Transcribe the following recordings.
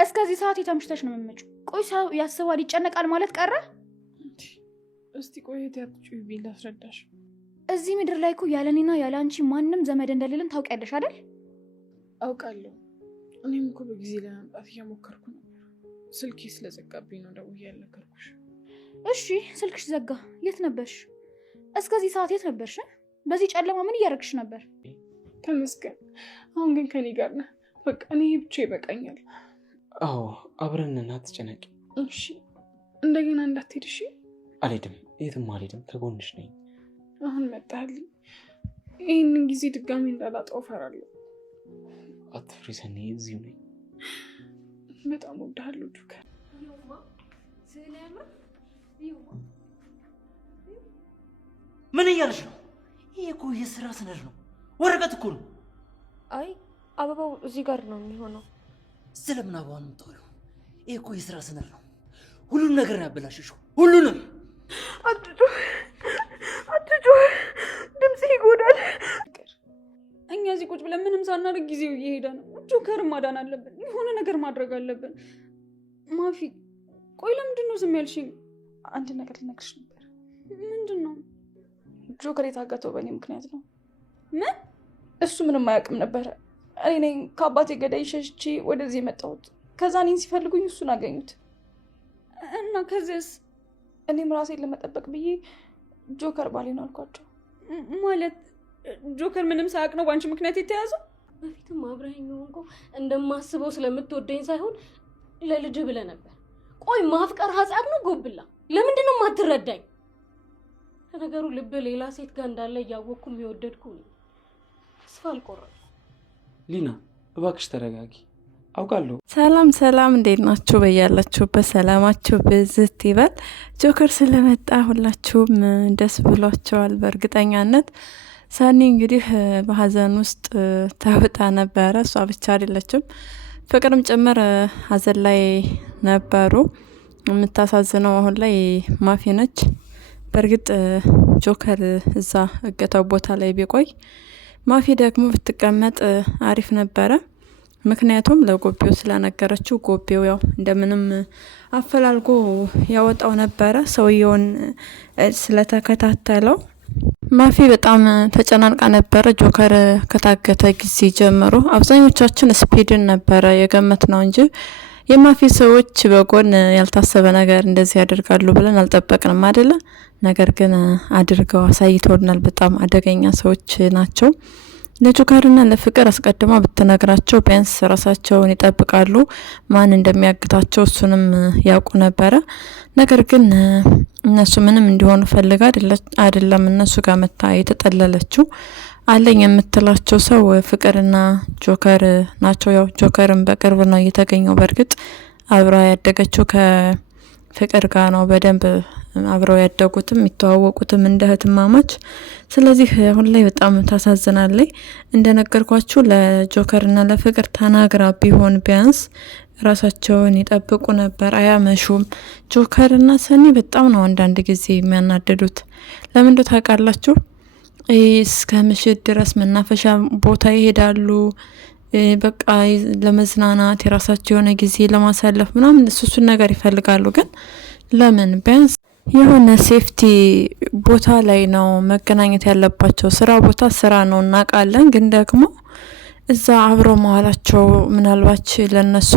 እስከዚህ ሰዓት የተምሽተሽ ነው የምመጪው? ቆይ ሰው ያስባል ይጨነቃል ማለት ቀረ? እስቲ ቆይት ያትጩይ ቢል አስረዳሽ። እዚህ ምድር ላይ እኮ ያለኔና ያለ አንቺ ማንም ዘመድ እንደሌለን ታውቂያለሽ አይደል? አውቃለሁ። እኔም እኮ በጊዜ ለመምጣት እየሞከርኩ ነበር። ስልኬ ስለዘጋብኝ ነው ደውዬ ያልነገርኩሽ። እሺ ስልክሽ ዘጋ። የት ነበርሽ? እስከዚህ ሰዓት የት ነበርሽ? በዚህ ጨለማ ምን እያደረግሽ ነበር? ተመስገን። አሁን ግን ከኔ ጋር ነህ። በቃ እኔ ብቻ ይበቃኛል። አዎ አብረን ነን፣ አትጨነቂ። እሺ እንደገና እንዳትሄድ እሺ? አልሄድም፣ የትም አልሄድም፣ ከጎንሽ ነኝ። አሁን መጣልኝ። ይህንን ጊዜ ድጋሚ እንዳላጣው እፈራለሁ። አትፍሪ ሰኒ፣ እዚሁ ነኝ። በጣም ወድሃለሁ ጆከር። ምን እያልሽ ነው? ይሄ እኮ የስራ ሰነድ ነው፣ ወረቀት እኮ ነው። አይ አበባው እዚህ ጋር ነው የሚሆነው። ስለምን አበባውን የምታወሪው? ይሄ እኮ የስራ ሰነድ ነው። ሁሉም ነገር ያበላሽሽው፣ ሁሉንም። አትጩህ፣ ድምጽ ይጎዳል። እኛ እዚህ ቁጭ ብለን ምንም ሳናደርግ ጊዜው እየሄደ ነው። ጆከርን ማዳን አለብን፣ የሆነ ነገር ማድረግ አለብን። ማፊ ቆይ ለምንድን ነው ዝም ያልሽኝ? አንድ ነገር ልነግርሽ ነበር። ምንድን ነው? ጆከር የታገተው በእኔ ምክንያት ነው። ምን? እሱ ምንም አያውቅም ነበረ። እኔ ነኝ ከአባቴ ገዳይ ሸሽቼ ወደዚህ የመጣሁት። ከዛ እኔን ሲፈልጉኝ እሱን አገኙት እና ከዚያስ? እኔም ራሴን ለመጠበቅ ብዬ ጆከር ባሌ ነው አልኳቸው። ማለት ጆከር ምንም ሳያውቅ ነው በአንቺ ምክንያት የተያዘው? በፊትም አብረኸኝ ሆንኩ እንደማስበው ስለምትወደኝ ሳይሆን ለልጅ ብለህ ነበር። ቆይ ማፍቀር ኃጢአት ነው ጎብላ? ለምንድን ነው የማትረዳኝ? ከነገሩ ልብ ሌላ ሴት ጋር እንዳለ እያወቅኩ የሚወደድኩ ነው። ተስፋ አልቆረጥኩም። ሊና እባክሽ ተረጋጊ፣ አውቃለሁ። ሰላም እንዴት ናችሁ? በያላችሁበት ሰላማችሁ ብዝት ይበል። ጆከር ስለመጣ ሁላችሁም ደስ ብሏቸዋል በእርግጠኛነት። ሰኒ እንግዲህ በሀዘን ውስጥ ተውጣ ነበረ። እሷ ብቻ አይደለችም፣ ፍቅርም ጭምር ሀዘን ላይ ነበሩ። የምታሳዝነው አሁን ላይ ማፊ ነች። በእርግጥ ጆከር እዛ እገታው ቦታ ላይ ቢቆይ ማፊ ደግሞ ብትቀመጥ አሪፍ ነበረ። ምክንያቱም ለጎቤው ስለነገረችው ጎቤው ያው እንደምንም አፈላልጎ ያወጣው ነበረ። ሰውየውን ስለተከታተለው ማፊ በጣም ተጨናንቃ ነበረ። ጆከር ከታገተ ጊዜ ጀምሮ አብዛኞቻችን ስፒድን ነበረ የገመት ነው እንጂ የማፊ ሰዎች በጎን ያልታሰበ ነገር እንደዚህ ያደርጋሉ ብለን አልጠበቅንም አይደለ? ነገር ግን አድርገው አሳይተውናል። በጣም አደገኛ ሰዎች ናቸው። ለጆከርና ለፍቅር አስቀድማ ብትነግራቸው ቢያንስ ራሳቸውን ይጠብቃሉ። ማን እንደሚያግታቸው እሱንም ያውቁ ነበረ። ነገር ግን እነሱ ምንም እንዲሆኑ ፈልጋ አይደለም እነሱ ጋር መታ የተጠለለችው። አለኝ የምትላቸው ሰው ፍቅርና ጆከር ናቸው። ያው ጆከርን በቅርብ ነው እየተገኘው። በእርግጥ አብራ ያደገችው ከፍቅር ጋር ነው። በደንብ አብረው ያደጉትም የሚተዋወቁትም እንደ እህትማማች። ስለዚህ አሁን ላይ በጣም ታሳዝናለች። እንደነገርኳችሁ ለጆከርና ለፍቅር ተናግራ ቢሆን ቢያንስ ራሳቸውን ይጠብቁ ነበር፣ አያመሹም። ጆከርና ሰኒ በጣም ነው አንዳንድ ጊዜ የሚያናደዱት። ለምን እንደው ታውቃላችሁ? እስከ ምሽት ድረስ መናፈሻ ቦታ ይሄዳሉ። በቃ ለመዝናናት የራሳቸው የሆነ ጊዜ ለማሳለፍ ምናምን እሱን ነገር ይፈልጋሉ። ግን ለምን ቢያንስ የሆነ ሴፍቲ ቦታ ላይ ነው መገናኘት ያለባቸው። ስራ ቦታ ስራ ነው እናውቃለን። ግን ደግሞ እዛ አብረው መዋላቸው ምናልባት ለነሱ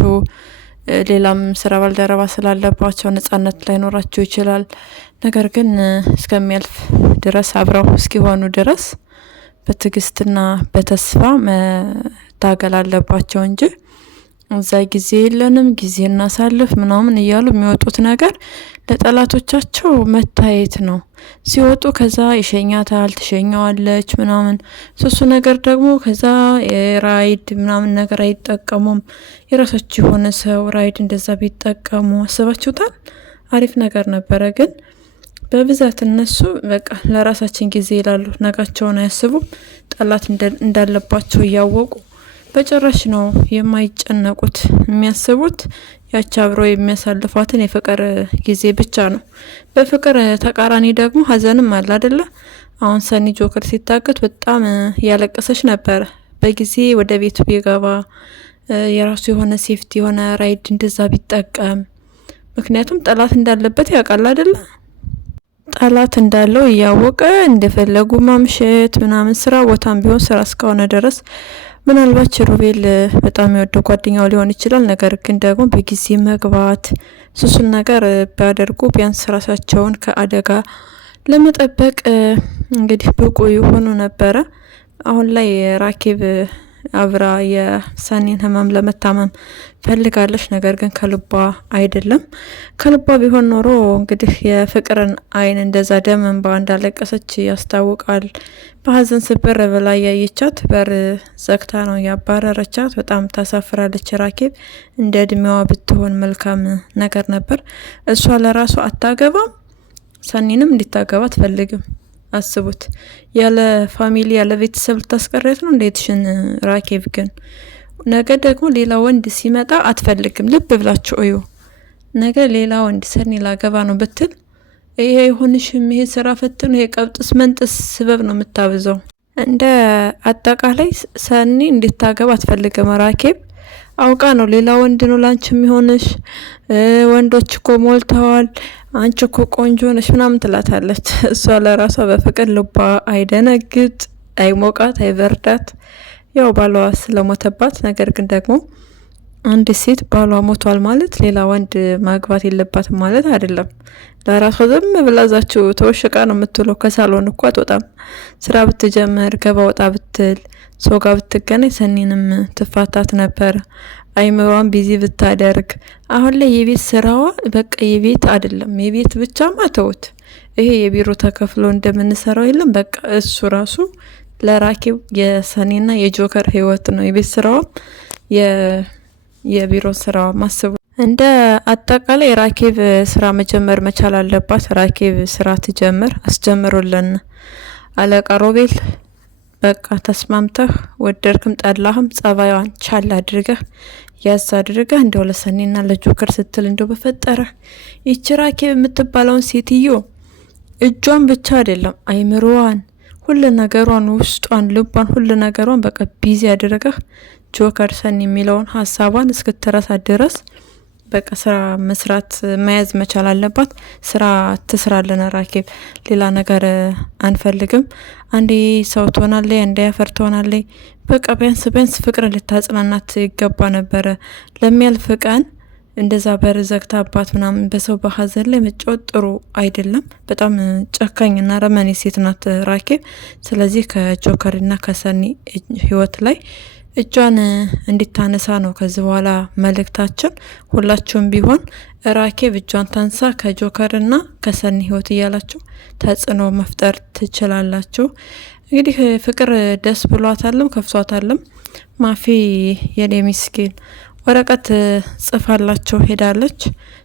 ሌላም ስራ ባልደረባ ስላለባቸው ነጻነት ላይኖራቸው ይችላል። ነገር ግን እስከሚያልፍ ድረስ አብረው እስኪሆኑ ድረስ በትዕግስትና በተስፋ መታገል አለባቸው እንጂ እዛ ጊዜ የለንም ጊዜ እናሳልፍ ምናምን እያሉ የሚወጡት ነገር ለጠላቶቻቸው መታየት ነው። ሲወጡ ከዛ ይሸኛታል፣ ትሸኘዋለች ምናምን። ሶሱ ነገር ደግሞ ከዛ የራይድ ምናምን ነገር አይጠቀሙም። የራሳቸው የሆነ ሰው ራይድ እንደዛ ቢጠቀሙ አስባችሁታል? አሪፍ ነገር ነበረ። ግን በብዛት እነሱ በቃ ለራሳችን ጊዜ ይላሉ። ነጋቸውን አያስቡም። ጠላት እንዳለባቸው እያወቁ በጭራሽ ነው የማይጨነቁት። የሚያስቡት ያቺ አብረው የሚያሳልፏትን የፍቅር ጊዜ ብቻ ነው። በፍቅር ተቃራኒ ደግሞ ሀዘንም አለ አይደለ? አሁን ሰኒ ጆከር ሲታገት በጣም ያለቀሰች ነበረ። በጊዜ ወደ ቤቱ ቢገባ የራሱ የሆነ ሴፍቲ የሆነ ራይድ እንደዛ ቢጠቀም። ምክንያቱም ጠላት እንዳለበት ያውቃል አይደለ? ጠላት እንዳለው እያወቀ እንደፈለጉ ማምሸት ምናምን ስራ ቦታም ቢሆን ስራ እስከሆነ ድረስ ምናልባት ሩቤል በጣም የወደው ጓደኛው ሊሆን ይችላል። ነገር ግን ደግሞ በጊዜ መግባት ሱሱን ነገር ቢያደርጉ ቢያንስ ራሳቸውን ከአደጋ ለመጠበቅ እንግዲህ ብቁ የሆኑ ነበረ። አሁን ላይ ራኬብ አብራ የሰኒን ህመም ለመታመም ፈልጋለች። ነገር ግን ከልቧ አይደለም። ከልቧ ቢሆን ኖሮ እንግዲህ የፍቅርን አይን እንደዛ ደም እንባ እንዳለቀሰች ያስታውቃል። በሀዘን ስብር ብላ ያየቻት በር ዘግታ ነው ያባረረቻት። በጣም ታሳፍራለች ራኬብ። እንደ እድሜዋ ብትሆን መልካም ነገር ነበር። እሷ ለራሷ አታገባም፣ ሰኒንም እንዲታገባ አትፈልግም። አስቡት፣ ያለ ፋሚሊ ያለ ቤተሰብ ልታስቀረት ነው እንዴትሽን? ራኬብ ግን ነገ ደግሞ ሌላ ወንድ ሲመጣ አትፈልግም። ልብ ብላችሁ እዩ። ነገ ሌላ ወንድ ሰኒ ላገባ ነው ብትል ይሄ ይሁንሽም፣ ይሄ ስራ ፈትን፣ ይሄ ቀብጥስ መንጥስ ስበብ ነው የምታብዘው። እንደ አጠቃላይ ሰኒ እንድታገባ አትፈልግም ራኬብ። አውቃ ነው ሌላ ወንድ ነው ላንቺ የሚሆንሽ፣ ወንዶች እኮ ሞልተዋል፣ አንቺ እኮ ቆንጆ ነሽ ምናምን ትላታለች። እሷ ለራሷ በፍቅር ልቧ አይደነግጥ፣ አይሞቃት፣ አይበርዳት። ያው ባሏ ስለሞተባት። ነገር ግን ደግሞ አንድ ሴት ባሏ ሞቷል ማለት ሌላ ወንድ ማግባት የለባትም ማለት አይደለም። ለራሷ ዝም ብላዛችሁ ተወሽቃ ነው የምትውለው። ከሳሎን እኮ አትወጣም። ስራ ብትጀምር ገባ ወጣ ብትል ሰው ጋር ብትገናኝ ሰኒንም ትፋታት ነበር። አይምሯን ቢዚ ብታደርግ። አሁን ላይ የቤት ስራዋ በቃ የቤት አይደለም፣ የቤት ብቻ ማተውት። ይሄ የቢሮ ተከፍሎ እንደምንሰራው የለም። በቃ እሱ ራሱ ለራኬብ የሰኒና የጆከር ህይወት ነው። የቤት ስራዋም የቢሮ ስራዋ ማስቡ። እንደ አጠቃላይ ራኬብ ስራ መጀመር መቻል አለባት። ራኬብ ስራ ትጀምር። አስጀምሮልን አለቃ ሮቤል በቃ ተስማምተህ ወደድክም ጠላህም ጸባይዋን ቻል አድርገህ ያዝ አድርገህ እንደው ለሰኒና ለጆከር ስትል እንደው በፈጠረህ ይቺ ራኬብ የምትባለውን ሴትዮ እጇን ብቻ አይደለም አይምሮዋን፣ ሁሉ ነገሯን፣ ውስጧን፣ ልቧን፣ ሁሉ ነገሯን በቃ ቢዚ አድርገህ ጆከር ሰኒ የሚለውን ሀሳቧን እስክትረሳ ድረስ በቃ ስራ መስራት መያዝ መቻል አለባት። ስራ ትስራለን ራኬብ፣ ሌላ ነገር አንፈልግም። አንዴ ሰው ትሆናለች፣ አንዴ አፈር ትሆናለች። በቃ ቢያንስ ፍቅር ልታጽናናት ይገባ ነበረ። ለሚያልፍ ቀን እንደዛ በር ዘግታባት ምናምን በሰው በሀዘን ላይ መጫወት ጥሩ አይደለም። በጣም ጨካኝና ረመኔ ሴት ናት ራኬብ። ስለዚህ ከጆከርና ከሰኒ ህይወት ላይ እጇን እንዲታነሳ ነው ከዚህ በኋላ መልእክታችን። ሁላችሁም ቢሆን ራኬብ እጇን ታንሳ ከጆከርና ከሰኒ ህይወት እያላችሁ ተጽዕኖ መፍጠር ትችላላችሁ። እንግዲህ ፍቅር ደስ ብሏታልም ከፍቷታልም። ማፊ የኔ ምስኪን ወረቀት ጽፋላቸው ሄዳለች።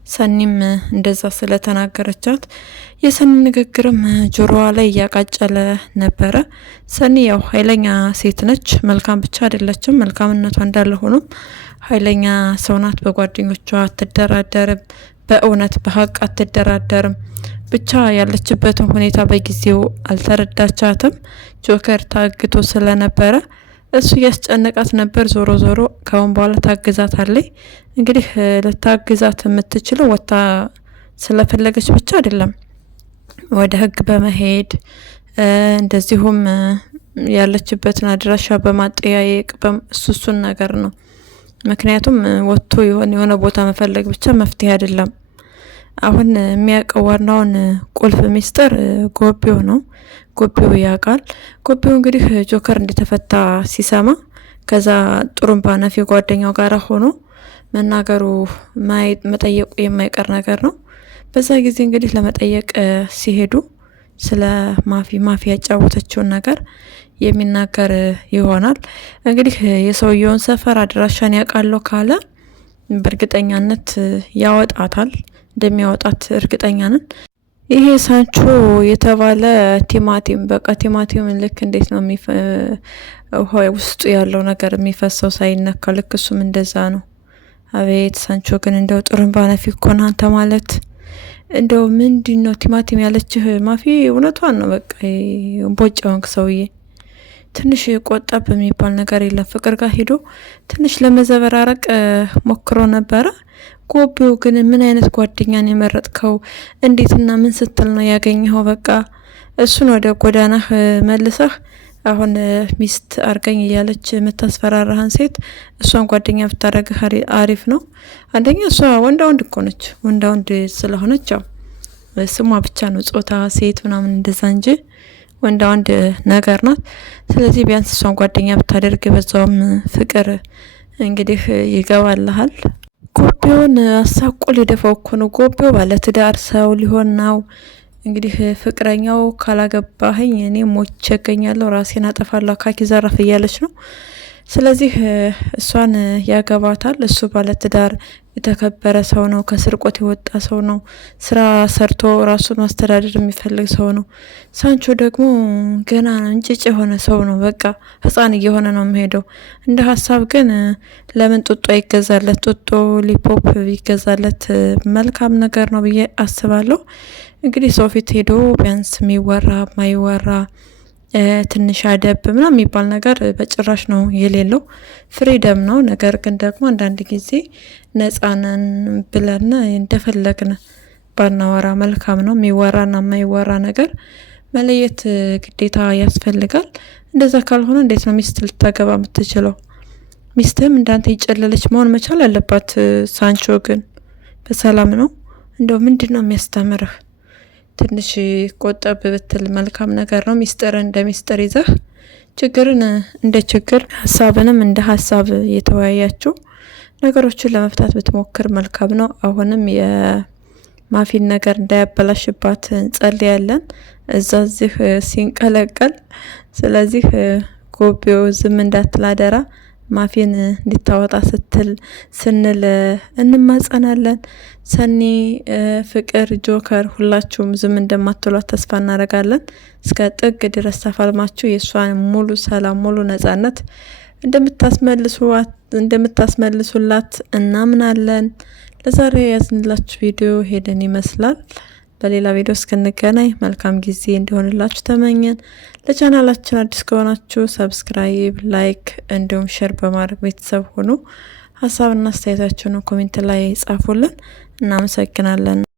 ሰኒም እንደዛ ስለተናገረቻት የሰኒ ንግግርም ጆሮዋ ላይ እያቃጨለ ነበረ። ሰኒ ያው ኃይለኛ ሴት ነች። መልካም ብቻ አይደለችም። መልካምነቷ እንዳለ ሆኖም ኃይለኛ ሰው ናት። በጓደኞቿ አትደራደርም። በእውነት በሀቅ አትደራደርም። ብቻ ያለችበትን ሁኔታ በጊዜው አልተረዳቻትም። ጆከር ታግቶ ስለነበረ እሱ እያስጨነቃት ነበር። ዞሮ ዞሮ ካሁን በኋላ ታግዛታለች። እንግዲህ ልታግዛት የምትችለው ወታ ስለፈለገች ብቻ አይደለም፣ ወደ ህግ በመሄድ እንደዚሁም ያለችበትን አድራሻ በማጠያየቅ እሱን ነገር ነው። ምክንያቱም ወጥቶ የሆነ ቦታ መፈለግ ብቻ መፍትሄ አይደለም። አሁን የሚያውቀው ዋናውን ቁልፍ ሚስጥር ጎቤው ነው። ጎቤው ያውቃል። ጎቤው እንግዲህ ጆከር እንደተፈታ ሲሰማ ከዛ ጥሩምባ ነፊ ጓደኛው ጋር ሆኖ መናገሩ መጠየቁ የማይቀር ነገር ነው። በዛ ጊዜ እንግዲህ ለመጠየቅ ሲሄዱ ስለ ማፊ ያጫወተችውን ነገር የሚናገር ይሆናል። እንግዲህ የሰውየውን ሰፈር አድራሻን ያውቃለሁ ካለ በእርግጠኛነት ያወጣታል። እንደሚያወጣት እርግጠኛ ነን። ይሄ ሳንቾ የተባለ ቲማቲም በቃ ቲማቲም ልክ እንዴት ነው ውስጡ ያለው ነገር የሚፈሰው ሳይነካ ልክ እሱም እንደዛ ነው። አቤት ሳንቾ ግን እንደው ጥሩምባ ነፊ እኮ ነህ አንተ ማለት እንደው ምንድን ነው ቲማቲም ያለችህ ማፊ? እውነቷን ነው። በቃ ቦጭ ወንክ ሰውዬ ትንሽ ቆጠብ በሚባል ነገር የለም። ፍቅር ጋር ሄዶ ትንሽ ለመዘበራረቅ ሞክሮ ነበረ። ጎቤው ግን ምን አይነት ጓደኛን የመረጥከው? እንዴትና ምን ስትል ነው ያገኘኸው? በቃ እሱን ወደ ጎዳናህ መልሰህ አሁን ሚስት አርገኝ እያለች የምታስፈራራህን ሴት እሷን ጓደኛ ብታረግህ አሪፍ ነው። አንደኛ እሷ ወንዳ ወንድ እኮ ነች። ወንዳ ወንድ ስለሆነች ያው ስሟ ብቻ ነው ጾታ ሴት ምናምን እንደዛ እንጂ ወንዳ ወንድ ነገር ናት። ስለዚህ ቢያንስ እሷን ጓደኛ ብታደርግ በዛውም ፍቅር እንግዲህ ይገባልሃል። ጎቤውን አሳቆ ሊደፋው እኮ ነው። ጎቤው ባለትዳር ሰው ሊሆን ነው እንግዲህ። ፍቅረኛው ካላገባህኝ እኔ ሞቼ እገኛለሁ፣ ራሴን አጠፋለሁ፣ አካኪ ዘራፍ እያለች ነው። ስለዚህ እሷን ያገባታል። እሱ ባለትዳር የተከበረ ሰው ነው። ከስርቆት የወጣ ሰው ነው። ስራ ሰርቶ ራሱን ማስተዳደር የሚፈልግ ሰው ነው። ሳንቾ ደግሞ ገና እንጭጭ የሆነ ሰው ነው። በቃ ህፃን እየሆነ ነው የሚሄደው። እንደ ሀሳብ ግን ለምን ጡጦ ይገዛለት? ጡጦ ሊፖፕ ይገዛለት መልካም ነገር ነው ብዬ አስባለሁ። እንግዲህ ሰው ፊት ሄዶ ቢያንስ የሚወራ ማይወራ ትንሽ አደብ ምናምን የሚባል ነገር በጭራሽ ነው የሌለው። ፍሪደም ነው። ነገር ግን ደግሞ አንዳንድ ጊዜ ነፃነን ብለን እንደፈለግን ባናወራ መልካም ነው። የሚወራና የማይወራ ነገር መለየት ግዴታ ያስፈልጋል። እንደዛ ካልሆነ እንዴት ነው ሚስት ልታገባ የምትችለው? ሚስትህም እንዳንተ ይጨለለች መሆን መቻል አለባት። ሳንቾ ግን በሰላም ነው። እንደው ምንድን ነው የሚያስተምርህ? ትንሽ ቆጠብ ብትል መልካም ነገር ነው። ሚስጥር እንደ ሚስጥር ይዘህ ችግርን እንደ ችግር ሀሳብንም እንደ ሀሳብ የተወያያችሁ ነገሮችን ለመፍታት ብትሞክር መልካም ነው። አሁንም የማፊን ነገር እንዳያበላሽባት እንጸልያለን። እዛዚህ ሲንቀለቀል። ስለዚህ ጎቤው ዝም እንዳትላደራ ማፊን እንድታወጣ ስንል እንማጸናለን። ሰኒ፣ ፍቅር፣ ጆከር ሁላችሁም ዝም እንደማትሏት ተስፋ እናደርጋለን። እስከ ጥግ ድረስ ተፋልማችሁ የእሷን ሙሉ ሰላም ሙሉ ነጻነት እንደምታስመልሱላት እናምናለን። ለዛሬ ያዝንላችሁ ቪዲዮ ሄደን ይመስላል። በሌላ ቪዲዮ እስክንገናኝ መልካም ጊዜ እንዲሆንላችሁ ተመኘን። ለቻናላችን አዲስ ከሆናችሁ ሰብስክራይብ፣ ላይክ እንዲሁም ሼር በማድረግ ቤተሰብ ሆኑ። ሀሳብና አስተያየታችሁን ኮሜንት ላይ ጻፉልን። እናመሰግናለን።